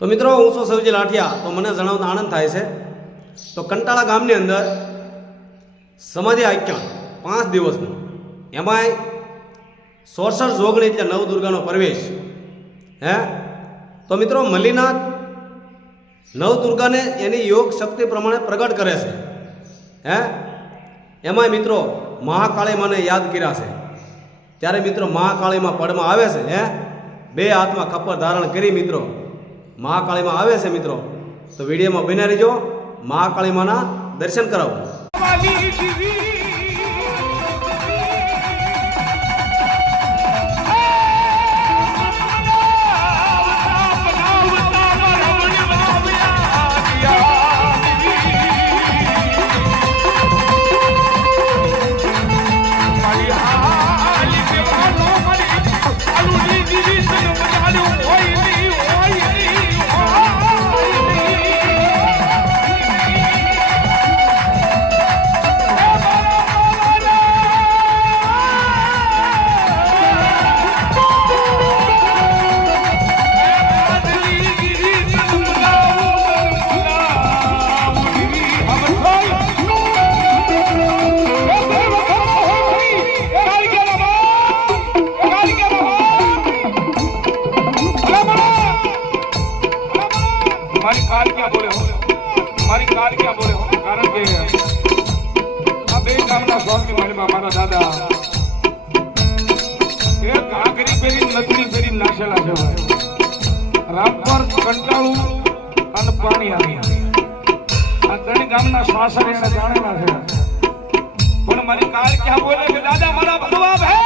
તો મિત્રો હું છું સૌજી લાઠિયા। તો મને જણાવતા આનંદ થાય છે તો કંટાળા ગામની અંદર સમાધિ આખ્યાન 5 દિવસનું એમાંય 66 જોગણી એટલે નવદુર્ગાનો પ્રવેશ હે। તો મિત્રો મલ્લીનાથ નવદુર્ગાને એની યોગ શક્તિ પ્રમાણે પ્રગટ કરે છે હે। એમાંય મિત્રો મહાકાળી માને યાદ કર્યા છે ત્યારે મિત્રો મહાકાળીમાં પડમાં આવે છે હે। 2 હાથમાં ખપ્પર ધારણ કરી મિત્રો મહાકાળીમાં આવે છે મિત્રો। તો વિડીયોમાં બન્યા રહેજો, મહાકાળી માના દર્શન કરાવો। हमारी काल क्या बोले हो कारण के अब एक कामना स्वामी मारे हमारा दादा एक आखरी पेरी नथनी पेरी नाशेला છે રામ પર કંટાળું અને પાણી આવી આ ત્રણ ગામના શ્વાસરે એને જાણેલા છે પણ મારી કાલ ક્યાં બોલે કે દાદા મારા ભગવા હે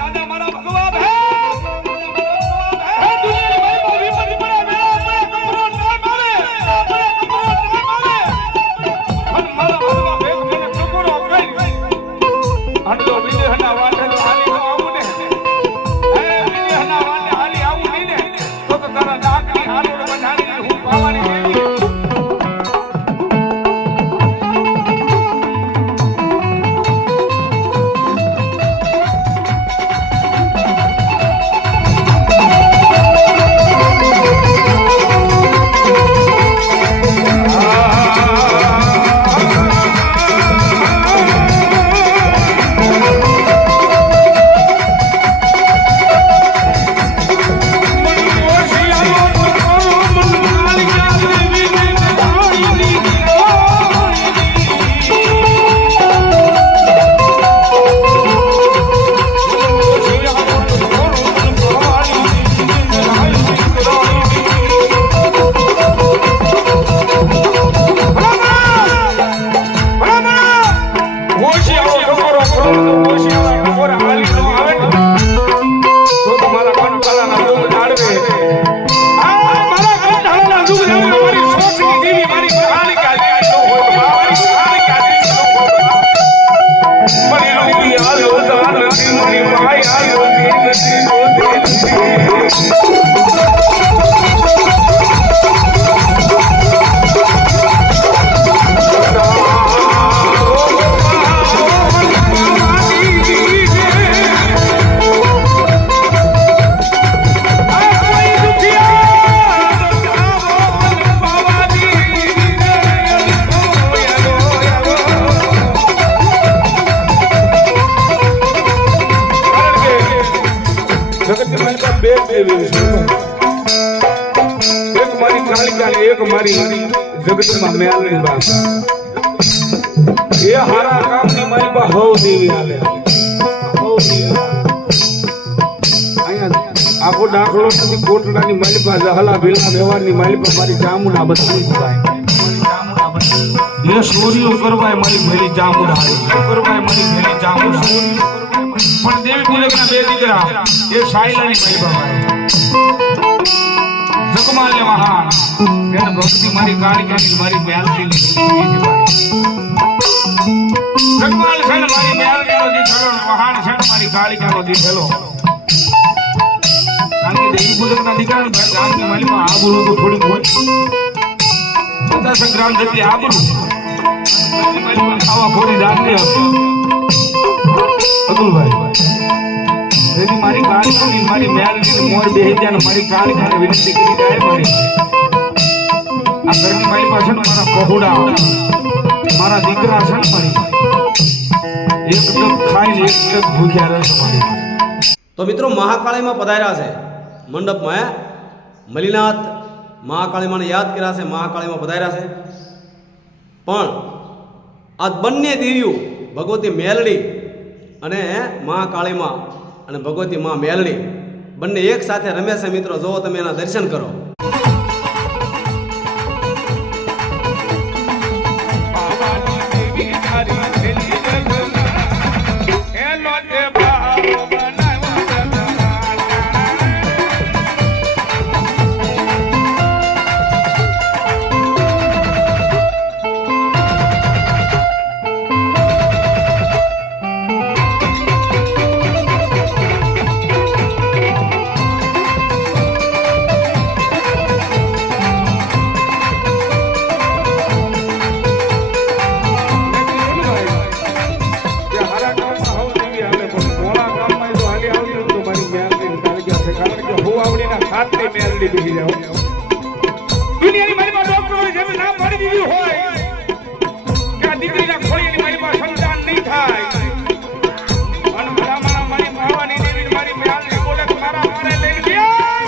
દાદા મારા ભગવા હે एक मारी कालिका एक मारी जगत में म्यालनी बात ये हारा काम नी मारी बा हो देवी आले हो देवी आया आपो दाखलो નથી કોટડાની માલી પા જહલા ભેલા વ્યવહારની માલી પા મારી જામુના બસની જાય ये सूर्य करवाय मारी ભેલી જામુના કરવાય મારી ભેલી જામુના પણ દેવી પુલકના બે દીકરા એ સાયલાની મારી બાબા જગમાલને મહાન તેના ભક્તિ મારી કાળિકાની મારી મ્યાલની જગમાલ છે મારી મ્યાલનો દીધેલો મહાન છે મારી કાળિકાનો દીધેલો કારણ કે દેવી પુલકના દીકરાને ગામની માલીમાં આબરૂ તો થોડી હોય 50 ગ્રામ જેટલી આબરૂ માલીમાં ખાવા ખોરી રાખતી હતી અતુલભાઈ મારી કાળિકાની મારી મેલની મોર બેહી જાય મારી કાળિકાને વિનંતી કરી જાય મારી બહુડા મારા દીકરા છે ને મારી એકદમ ખાઈને એકદમ ભૂખ્યા રહેશે મારી. તો મિત્રો મહાકાળીમાં પધાર્યા છે મંડપમાં મલીનાથ મહાકાળીમાને યાદ કર્યા છે, મહાકાળીમાં પધાર્યા છે. પણ આ બંને દેવીઓ ભગવતી મેલડી અને મહાકાળીમાં અને ભગવતી મા મેલડી બંને એક સાથે રમે છે મિત્રો. જો તમે એના દર્શન કરો. દુનિયાની મારી માં ડોક્ટર જેમ નામ મારી દીધું હોય કે આ દીકરીના ખોળીની મારી માં સંતાન નહીં થાય અને મારી માવાની દેવી મારી મ્યાલની બોલે કે મારે લઈ ગયા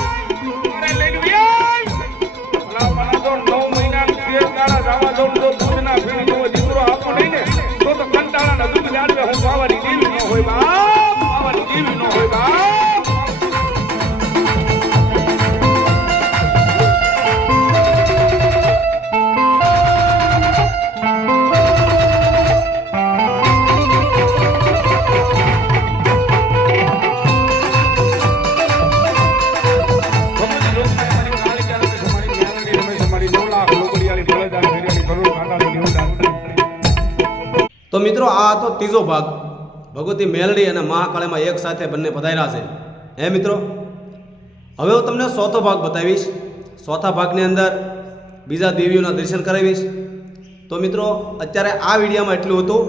ભલા મને તો 9 મહિના 13 દાડા રાવા દઉં તો દૂધના ફેરી જેવો દીકરો આપો નહીં ને તો કંટાળાના દૂધ જાળવે હું માવાની દેવી ન હોય બાપ, માવાની દેવી ન હોય બાપ. તો મિત્રો આ તો ત્રીજો ભાગ ભગવતી મેલડી અને મહાકાળીમાં એક સાથે બંને પધાર્યા છે. હે મિત્રો, હવે હું તમને ચોથો ભાગ બતાવીશ. ચોથા ભાગની અંદર બીજા દેવીઓના દર્શન કરાવીશ. તો મિત્રો અત્યારે આ વિડીયોમાં એટલું હતું.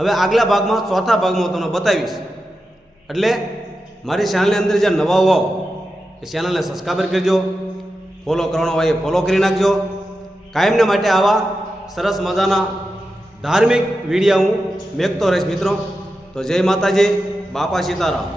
હવે આગલા ભાગમાં ચોથા ભાગમાં હું તમને બતાવીશ. એટલે મારી ચેનલની અંદર જે નવા હોવ એ ચેનલને સબસ્ક્રાઈબ કરજો, ફોલો કરવાનો હોય એ ફોલો કરી નાખજો. કાયમને માટે આવા સરસ મજાના ધાર્મિક વિડીયો હું મેકતો રહીશ મિત્રો. તો જય માતાજી, બાપા સીતારામ.